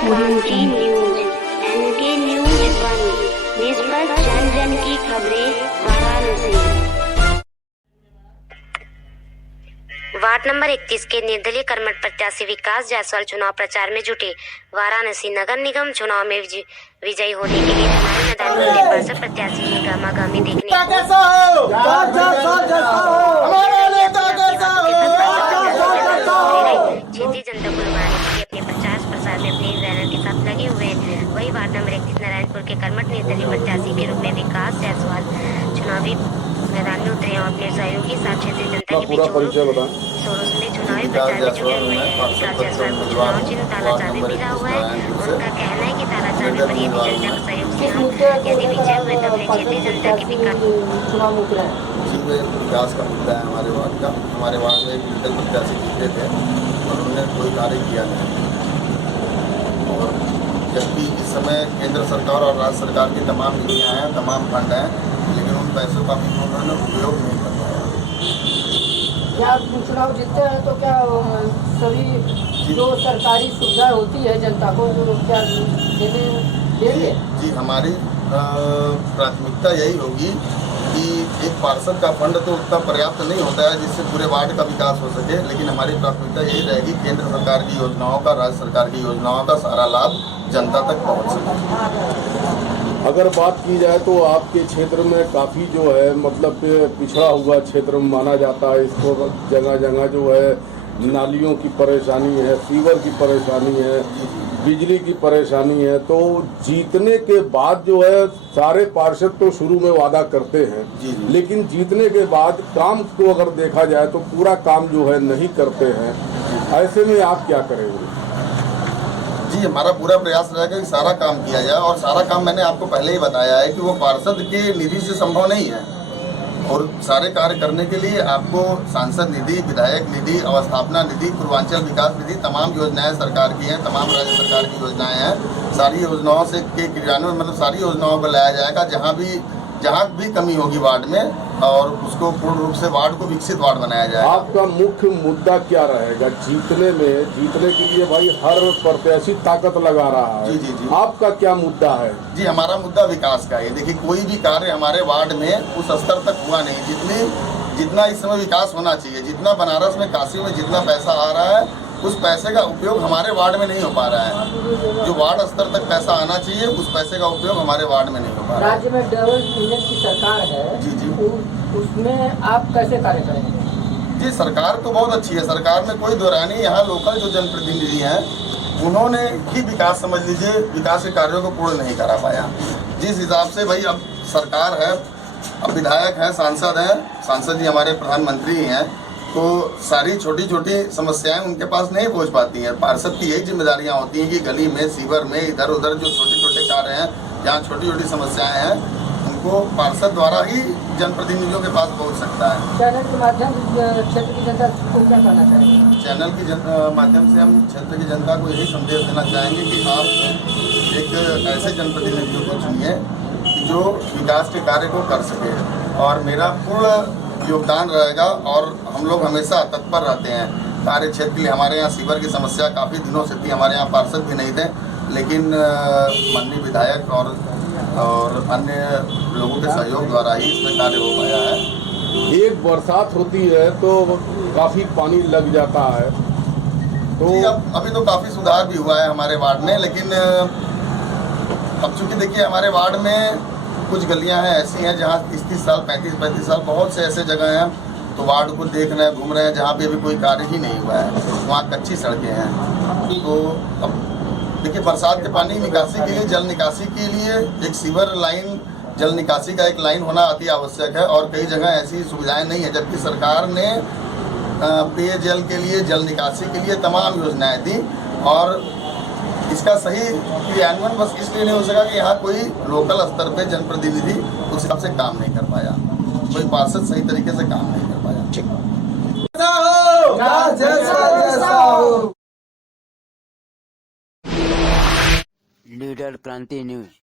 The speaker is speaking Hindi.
क्रांति न्यूज, एनके न्यूज 1, निष्पक्ष जन जन की खबरें, वाराणसी। वार्ड नंबर 31 के निर्दलीय कर्मठ प्रत्याशी विकास जायसवाल चुनाव प्रचार में जुटे। वाराणसी नगर निगम चुनाव में विजयी होने के लिए चुनावी मैदान में उतरे पार्षद प्रत्याशी ने गहमागहमी देखने क्षेत्रीय जनता को लुभाने के लिए अपने प्रचार प्रसार में अपने बैनर के साथ लगे हुए हैं। वही वार्ड नंबर 31 नारायणपुर के कर्मठ निर्दलीय प्रत्याशी के रूप में विकास जायसवाल चुनावी मैदान में उतरे और अपने सहयोगी साथ क्षेत्रीय जनता के बीच सोरोस में चुनावी प्रचार में जुटे हुए हैं। विकास जायसवाल को चुनाव चिन्ह ताला चाबी मिला हुआ है। उनका कहना है कि ताला चाबी पर यदि जनता का सहयोग से हम यदि विजय हुए तो अपने क्षेत्रीय जनता के विकास का मुद्दा है हमारे वार्ड का। हमारे वार्ड में एक निर्दलीय प्रत्याशी जीते थे और उन्होंने कोई कार्य किया नहीं। और जबकि इस समय केंद्र सरकार और राज्य सरकार की तमाम नीतियाँ हैं, तमाम फंड हैं, लेकिन उन पैसों का भी उन्होंने उपयोग नहीं कर पाया। क्या चुनाव जीतते हैं तो क्या सभी जो सरकारी सुविधा होती है जनता को वो क्या देंगे? जी, हमारी प्राथमिकता यही होगी कि एक पार्षद का फंड तो उतना पर्याप्त नहीं होता है जिससे पूरे वार्ड का विकास हो सके, लेकिन हमारी प्राथमिकता यही रहेगी केंद्र सरकार की योजनाओं का, राज्य सरकार की योजनाओं का सारा लाभ जनता तक पहुंच सके। अगर बात की जाए तो आपके क्षेत्र में काफ़ी जो है मतलब पिछड़ा हुआ क्षेत्र माना जाता है। इसको जगह जगह जो है नालियों की परेशानी है, सीवर की परेशानी है, बिजली की परेशानी है। तो जीतने के बाद जो है सारे पार्षद तो शुरू में वादा करते हैं, लेकिन जीतने के बाद काम को अगर देखा जाए तो पूरा काम जो है नहीं करते हैं। ऐसे में आप क्या करेंगे? जी, हमारा पूरा प्रयास रहेगा कि सारा काम किया जाए, और सारा काम मैंने आपको पहले ही बताया है कि वो पार्षद के निधि से संभव नहीं है। और सारे कार्य करने के लिए आपको सांसद निधि, विधायक निधि, अवस्थापना निधि, पूर्वांचल विकास निधि, तमाम योजनाएं सरकार की हैं, तमाम राज्य सरकार की योजनाएं हैं। सारी योजनाओं से के क्रियान्वयन मतलब सारी योजनाओं को लाया जाएगा जहाँ भी कमी होगी वार्ड में, और उसको पूर्ण रूप से वार्ड को विकसित वार्ड बनाया जाएगा। आपका मुख्य मुद्दा क्या रहेगा जीतने में? जीतने के लिए भाई हर प्रत्याशी ताकत लगा रहा है। जी। आपका क्या मुद्दा है? जी, हमारा मुद्दा विकास का है। देखिए, कोई भी कार्य हमारे वार्ड में उस स्तर तक हुआ नहीं जितना इस समय विकास होना चाहिए। जितना बनारस में, काशी में जितना पैसा आ रहा है, उस पैसे का उपयोग हमारे वार्ड में नहीं हो पा रहा है। जो वार्ड स्तर तक पैसा आना चाहिए, उस पैसे का उपयोग हमारे वार्ड में नहीं हो पा रहा है। राज्य में डेवलपमेंट की सरकार है। जी। उसमें आप कैसे कार्य करेंगे? जी, सरकार तो बहुत अच्छी है, सरकार में कोई दो राय नहीं। यहाँ लोकल जो जनप्रतिनिधि हैं उन्होंने ही विकास, समझ लीजिए, विकास के कार्यों को पूर्ण नहीं करा पाया। जिस हिसाब से भाई अब सरकार है, अब विधायक हैं, सांसद जी हमारे प्रधानमंत्री हैं, तो सारी छोटी छोटी समस्याएं उनके पास नहीं पहुंच पाती हैं। पार्षद की यही जिम्मेदारियां होती हैं कि गली में, सीवर में, इधर उधर जो छोटे छोटे कार्य हैं, जहाँ छोटी छोटी समस्याएं हैं, उनको पार्षद द्वारा ही जनप्रतिनिधियों के पास पहुंच सकता है। चैनल के माध्यम से क्षेत्र की जनता को क्या कहना चाहेंगे? चैनल के माध्यम से हम क्षेत्र की जनता को यही संदेश देना चाहेंगे कि आप एक ऐसे जनप्रतिनिधियों को चुनिए जो विकास के कार्य को कर सके, और मेरा पूर्ण योगदान रहेगा। और हम लोग हमेशा तत्पर रहते हैं कार्य क्षेत्र के लिए। हमारे यहाँ सीवर की समस्या काफ़ी दिनों से थी, हमारे यहाँ पार्षद भी नहीं थे, लेकिन माननीय विधायक और अन्य लोगों के सहयोग द्वारा ही इसमें कार्य हो पाया है। एक बरसात होती है तो काफ़ी पानी लग जाता है, तो अभी तो काफ़ी सुधार भी हुआ है हमारे वार्ड में, लेकिन अब चूँकि देखिए हमारे वार्ड में कुछ गलियां हैं ऐसी हैं जहां 30 साल 35 साल बहुत से ऐसे जगह हैं, तो वार्ड को देख रहे हैं, घूम रहे हैं, जहां पे अभी कोई कार्य ही नहीं हुआ है, वहां कच्ची सड़कें हैं। तो अब देखिए, बरसात के पानी निकासी के लिए, जल निकासी के लिए एक सीवर लाइन, जल निकासी का एक लाइन होना अति आवश्यक है, और कई जगह ऐसी सुविधाएं नहीं है, जबकि सरकार ने पेयजल के लिए, जल निकासी के लिए तमाम योजनाएं दी, और इसका सही क्रियान्वयन बस इसलिए नहीं हो सका कि यहाँ कोई लोकल स्तर पे जनप्रतिनिधि उस हिसाब से काम नहीं कर पाया, कोई पार्षद सही तरीके से काम नहीं कर पाया। लीडर क्रांति न्यूज।